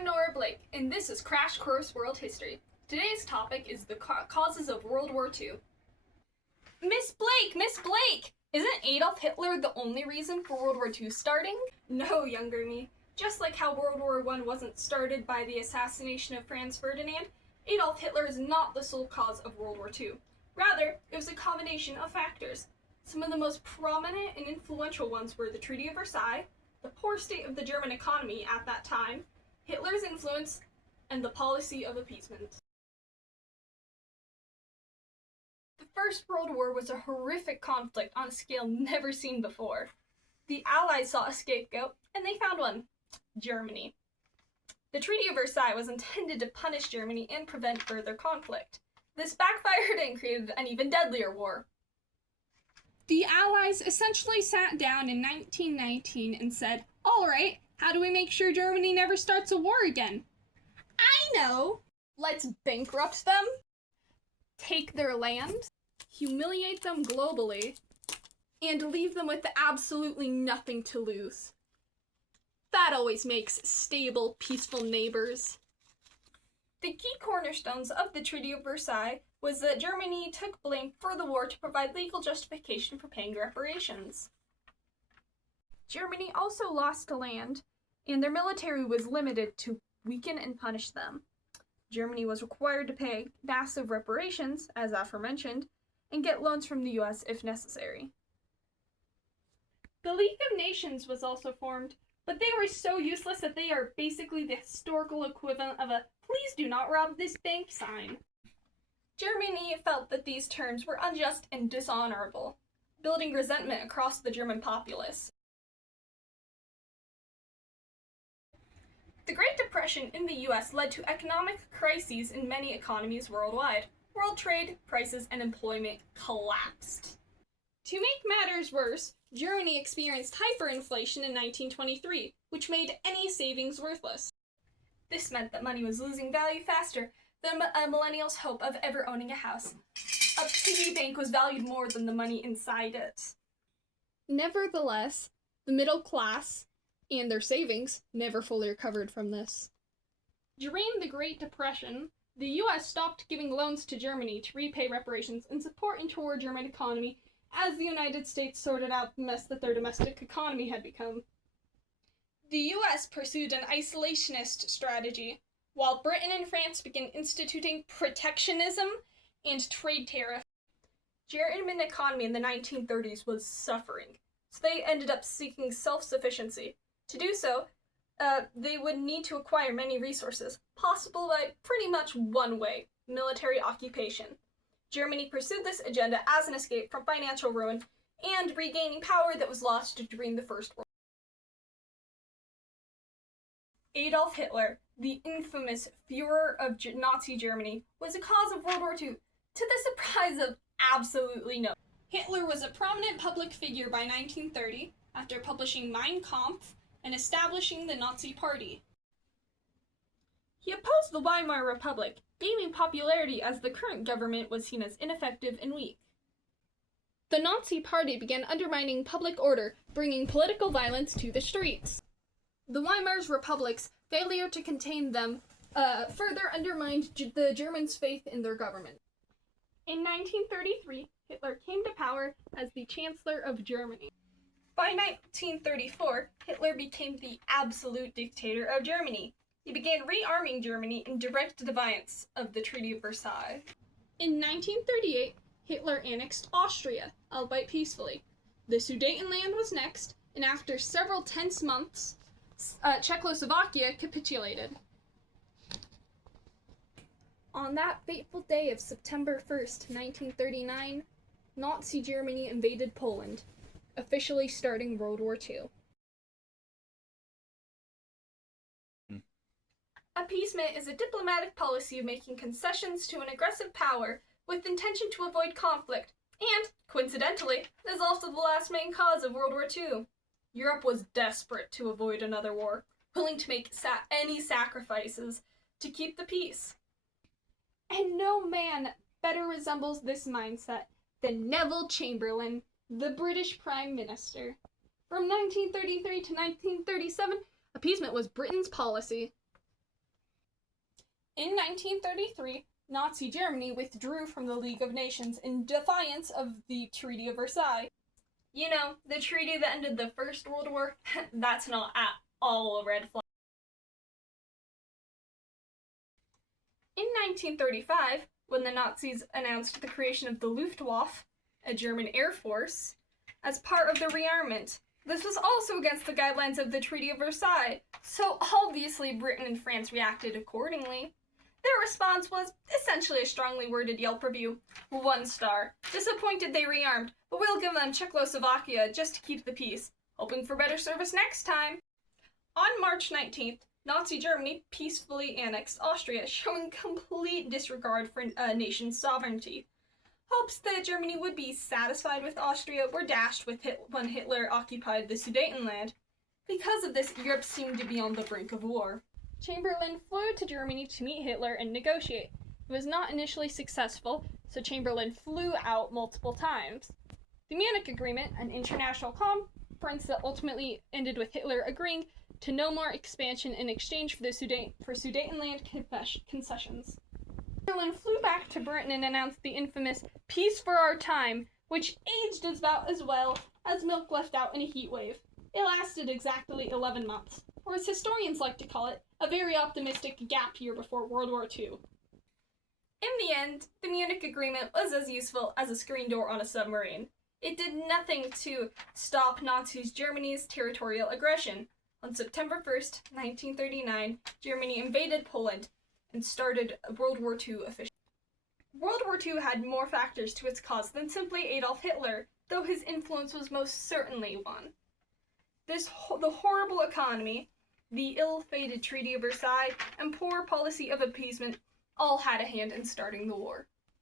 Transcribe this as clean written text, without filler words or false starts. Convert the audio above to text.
I'm Nora Blake, and this is Crash Course World History. Today's topic is the causes of World War II. Miss Blake! Isn't Adolf Hitler the only reason for World War II starting? No, younger me. Just like how World War I wasn't started by the assassination of Franz Ferdinand, Adolf Hitler is not the sole cause of World War II. Rather, it was a combination of factors. Some of the most prominent and influential ones were the Treaty of Versailles, the poor state of the German economy at that time, Hitler's influence, and the policy of appeasement. The First World War was a horrific conflict on a scale never seen before. The Allies saw a scapegoat, and they found one: Germany. The Treaty of Versailles was intended to punish Germany and prevent further conflict. This backfired and created an even deadlier war. The Allies essentially sat down in 1919 and said, "All right, how do we make sure Germany never starts a war again?" I know! Let's bankrupt them, take their land, humiliate them globally, and leave them with absolutely nothing to lose. That always makes stable, peaceful neighbors. The key cornerstones of the Treaty of Versailles was that Germany took blame for the war to provide legal justification for paying reparations. Germany also lost land, and their military was limited to weaken and punish them. Germany was required to pay massive reparations, as aforementioned, and get loans from the US if necessary. The League of Nations was also formed, but they were so useless that they are basically the historical equivalent of a "please do not rob this bank" sign. Germany felt that these terms were unjust and dishonorable, building resentment across the German populace. The Great Depression in the US led to economic crises in many economies worldwide. World trade, prices, and employment collapsed. To make matters worse, Germany experienced hyperinflation in 1923, which made any savings worthless. This meant that money was losing value faster than a millennial's hope of ever owning a house. A piggy bank was valued more than the money inside it. Nevertheless, the middle class and their savings never fully recovered from this. During the Great Depression, the US stopped giving loans to Germany to repay reparations and support into our German economy as the United States sorted out the mess that their domestic economy had become. The US pursued an isolationist strategy, while Britain and France began instituting protectionism and trade tariffs. German economy in the 1930s was suffering, so they ended up seeking self-sufficiency. To do so, they would need to acquire many resources, possible by pretty much one way: military occupation. Germany pursued this agenda as an escape from financial ruin and regaining power that was lost during the First World War. Adolf Hitler, the infamous Führer of Nazi Germany, was the cause of World War II, to the surprise of absolutely no one. Hitler was a prominent public figure by 1930 after publishing Mein Kampf and establishing the Nazi Party. He opposed the Weimar Republic, gaining popularity as the current government was seen as ineffective and weak. The Nazi Party began undermining public order, bringing political violence to the streets. The Weimar Republic's failure to contain them further undermined the Germans' faith in their government. In 1933, Hitler came to power as the Chancellor of Germany. By 1934, Hitler became the absolute dictator of Germany. He began rearming Germany in direct defiance of the Treaty of Versailles. In 1938, Hitler annexed Austria, albeit peacefully. The Sudetenland was next, and after several tense months, Czechoslovakia capitulated. On that fateful day of September 1st, 1939, Nazi Germany invaded Poland, officially starting World War II. Appeasement is a diplomatic policy of making concessions to an aggressive power with intention to avoid conflict, and, coincidentally, is also the last main cause of World War II. Europe was desperate to avoid another war, willing to make any sacrifices to keep the peace. And no man better resembles this mindset than Neville Chamberlain, the British Prime Minister. From 1933 to 1937, appeasement was Britain's policy. In 1933, Nazi Germany withdrew from the League of Nations in defiance of the Treaty of Versailles. You know, the treaty that ended the First World War, that's not at all a red flag. In 1935, when the Nazis announced the creation of the Luftwaffe, a German air force, as part of the rearmament, this was also against the guidelines of the Treaty of Versailles, so obviously Britain and France reacted accordingly. Their response was essentially a strongly worded Yelp review. 1 star. Disappointed they rearmed, but we'll give them Czechoslovakia just to keep the peace, hoping for better service next time. On March 19th, Nazi Germany peacefully annexed Austria, showing complete disregard for a nation's sovereignty. Hopes that Germany would be satisfied with Austria were dashed when Hitler occupied the Sudetenland. Because of this, Europe seemed to be on the brink of war. Chamberlain flew to Germany to meet Hitler and negotiate. It was not initially successful, so Chamberlain flew out multiple times. The Munich Agreement, an international conference that ultimately ended with Hitler agreeing to no more expansion in exchange for Sudetenland concessions. Chamberlain flew back to Britain and announced the infamous "Peace for Our Time," which aged about as well as milk left out in a heat wave. It lasted exactly 11 months, or as historians like to call it, a very optimistic gap year before World War II. In the end, the Munich Agreement was as useful as a screen door on a submarine. It did nothing to stop Nazi Germany's territorial aggression. On September 1st, 1939, Germany invaded Poland and started World War II officially. World War II had more factors to its cause than simply Adolf Hitler, though his influence was most certainly one. The horrible economy, the ill-fated Treaty of Versailles, and poor policy of appeasement all had a hand in starting the war.